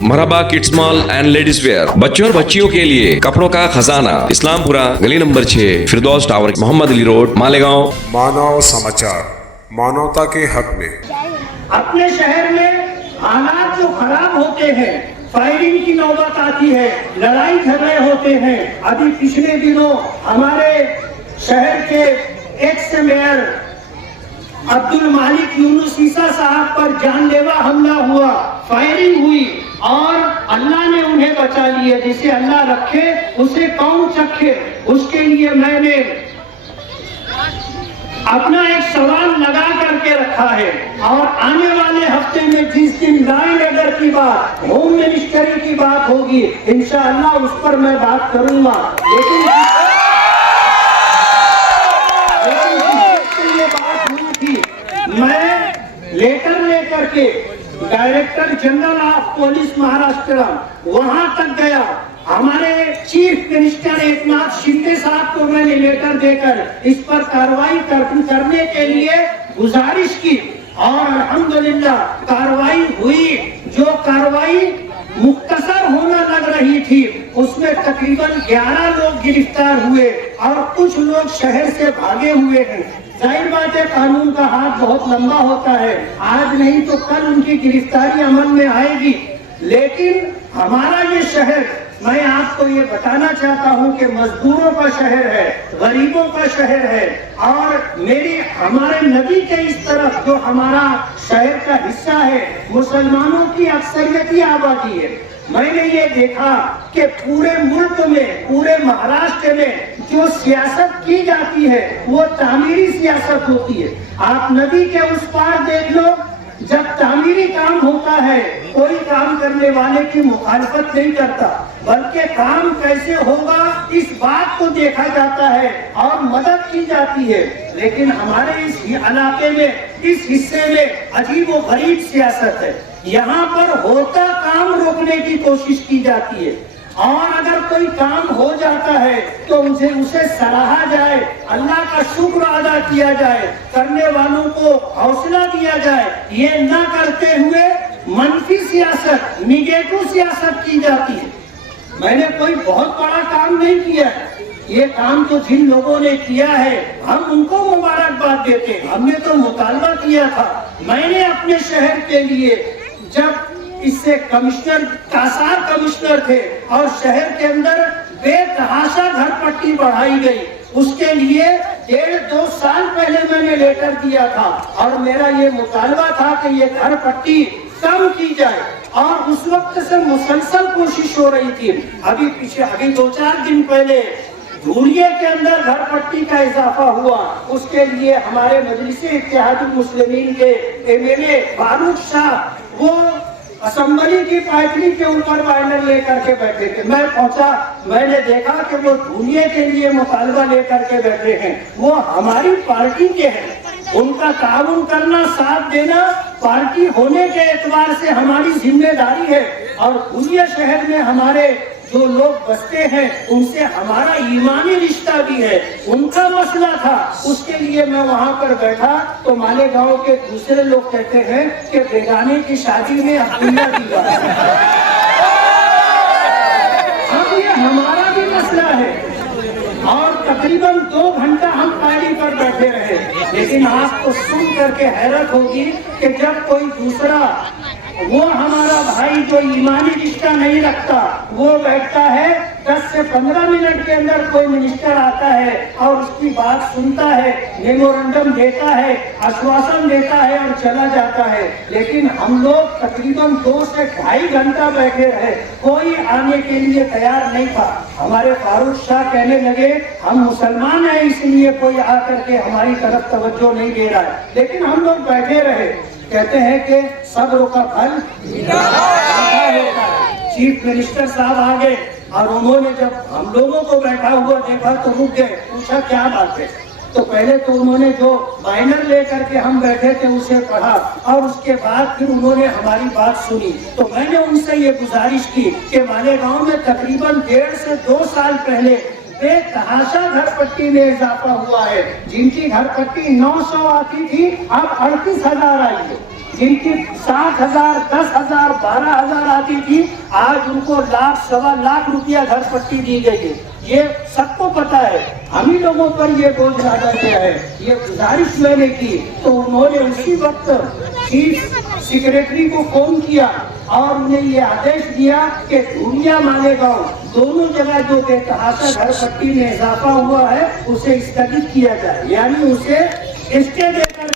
مرحبا kids mall and ladies where, بچوں اور بچیوں کے لیے کپڑوں کا خزانہ، اسلام پورہ، گلی نمبر 6، فردوس ٹاور، محمد علی روڈ، مالیگاؤں۔ مانو سماچار، مانوتا کے حق میں۔ اپنے شہر میں حالات جو خراب ہوتے ہیں، فائرنگ کی نوبت آتی ہے، لڑائی جھگڑے ہوتے ہیں۔ ابھی پچھلے دنوں ہمارے شہر کے ایکس میئر عبد المالک یونس عیسیٰ صاحب پر جان لیوا حملہ ہوا، فائرنگ ہوئی، اور اللہ نے انہیں بچا لیا۔ جسے اللہ رکھے اسے کون چکھے۔ اس کے لیے میں نے اپنا ایک سوال لگا کر کے رکھا ہے، اور آنے والے ہفتے میں جس دن لا لیڈر کی بات، ہوم منسٹری کی بات ہوگی، انشاءاللہ اس پر میں بات کروں گا۔ لیکن یہ بات ہوئی تھی، میں لیٹر لے کر کے director general of police Maharashtra وہاں تک گیا۔ ہمارے چیف منسٹر ایک ناتھ شندے صاحب کو میں نے لیٹر دے کر اس پر کارروائی کرنے کے لیے گزارش کی، اور الحمدللہ کارروائی ہوئی۔ جو کارروائی مختصر ہونا لگ رہی تھی، اس میں تقریباً 11 لوگ گرفتار ہوئے، اور کچھ لوگ شہر سے بھاگے ہوئے ہیں۔ ظاہر بات ہے قانون کا ہاتھ بہت لمبا ہوتا ہے، آج نہیں تو کل ان کی گرفتاری عمل میں آئے گی۔ لیکن ہمارا یہ شہر، میں آپ کو یہ بتانا چاہتا ہوں کہ مزدوروں کا شہر ہے، غریبوں کا شہر ہے، اور ہمارے نبی کے اس طرف جو ہمارا شہر کا حصہ ہے، مسلمانوں کی اکثریتی آبادی ہے۔ میں نے یہ دیکھا کہ پورے ملک میں، پورے مہاراشٹر میں جو سیاست کی جاتی ہے وہ تعمیری سیاست ہوتی ہے۔ آپ ندی کے اس پار دیکھ لو، جب تعمیری کام ہوتا ہے کوئی کام کرنے والے کی مخالفت نہیں کرتا، بلکہ کام کیسے ہوگا اس بات کو دیکھا جاتا ہے اور مدد کی جاتی ہے۔ لیکن ہمارے اس علاقے میں، اس حصے میں عجیب و غریب سیاست ہے۔ یہاں پر ہوتا کام روکنے کی کوشش کی جاتی ہے، اور اگر کوئی کام ہو جاتا ہے تو اسے سراہا جائے، اللہ کا شکر ادا کیا جائے، کرنے والوں کو حوصلہ دیا جائے۔ یہ نہ کرتے ہوئے منفی سیاست، نیگیٹو سیاست کی جاتی ہے۔ میں نے کوئی بہت بڑا کام نہیں کیا ہے، یہ کام تو جن لوگوں نے کیا ہے ہم ان کو مبارکباد دیتے ہیں۔ ہم نے تو مطالبہ کیا تھا، میں نے اپنے شہر کے لیے، جب اس سے کمشنر کاسار کمشنر تھے اور شہر کے اندر بے تحاشا گھر پٹی بڑھائی گئی، اس کے لیے 1.5-2 سال پہلے میں نے لیٹر دیا تھا، اور میرا یہ مطالبہ تھا کہ یہ گھر پٹی کم کی جائے، اور اس وقت سے مسلسل کوشش ہو رہی تھی۔ ابھی 2-4 دن پہلے دھولیے کے اندر گھر پٹی کا اضافہ ہوا، اس کے لیے ہمارے مجلس اتحاد المسلمین کے MLA فاروق شاہ وہ اسمبلی کی پائپنگ کے اوپر بینر لے کر کے بیٹھے تھے۔ میں پہنچا، میں نے دیکھا کہ وہ دھولیے کے لیے مطالبہ لے کر کے بیٹھے ہیں، وہ ہماری پارٹی کے ہیں، ان کا تعاون کرنا، ساتھ دینا پارٹی ہونے کے اعتبار سے ہماری ذمہ داری ہے، اور دھولیے شہر میں ہمارے جو لوگ بستے ہیں ان سے ہمارا ایمانی رشتہ بھی ہے۔ ان کا مسئلہ تھا، اس کے لیے میں وہاں پر بیٹھا تو مالیگاؤں کے دوسرے لوگ کہتے ہیں کہ بیگانے کی شادی میں عقیدہ دی بات ہے۔ اب یہ ہمارا بھی مسئلہ ہے، اور تقریباً 2 گھنٹہ ہم پاڑی پر بیٹھے رہے۔ لیکن آپ کو سن کر کے حیرت ہوگی کہ جب کوئی دوسرا، وہ ہمارا بھائی جو ایمانی رشتہ نہیں رکھتا، وہ بیٹھتا ہے، 10 سے 15 منٹ کے اندر کوئی منسٹر آتا ہے اور اس کی بات سنتا ہے، میمورنڈم دیتا ہے، آشواسن دیتا ہے اور چلا جاتا ہے۔ لیکن ہم لوگ تقریباً 2 سے 2.5 گھنٹہ بیٹھے رہے، کوئی آنے کے لیے تیار نہیں تھا۔ ہمارے فاروق شاہ کہنے لگے ہم مسلمان ہیں اس لیے کوئی آ کر کے ہماری طرف توجہ نہیں دے رہا ہے، لیکن ہم لوگ بیٹھے رہے۔ کہتے ہیں کہ صبر کا پھل میٹھا ہوتا ہے۔ چیف منسٹر صاحب آگے، اور انہوں نے جب ہم لوگوں کو بیٹھا ہوا دیکھا تو رک گئے، پوچھا کیا بات ہے۔ تو پہلے تو انہوں نے جو بینر لے کر کے ہم بیٹھے تھے اسے پڑھا، اور اس کے بعد پھر انہوں نے ہماری بات سنی۔ تو میں نے ان سے یہ گزارش کی کہ مالیگاؤں میں تقریباً 1.5 سے 2 سال پہلے بے تحاشا گھر پٹی میں اضافہ ہوا ہے۔ جن کی گھر پٹی 900 آتی تھی اب 38,000 آئی ہے، جن کی 7,000 10,000 12,000 آتی تھی، آج ان کو لاکھ سوا لاکھ روپیہ گھر پٹی دی گئی ہے. یہ سب کو پتا ہے. ہم ہی لوگوں پر یہ بوجھ لادا گیا ہے. یہ گزارش میں نے کی تو انہوں نے اسی وقت چیف سیکریٹری کو فون کیا اور انہیں یہ آدیش دیا کہ دھولیا مالیگاؤں دونوں جگہ جو بے تحاشا گھر پٹی میں اضافہ ہوا ہے اسے استھگت کیا جائے، یعنی اسے اسٹے دے کر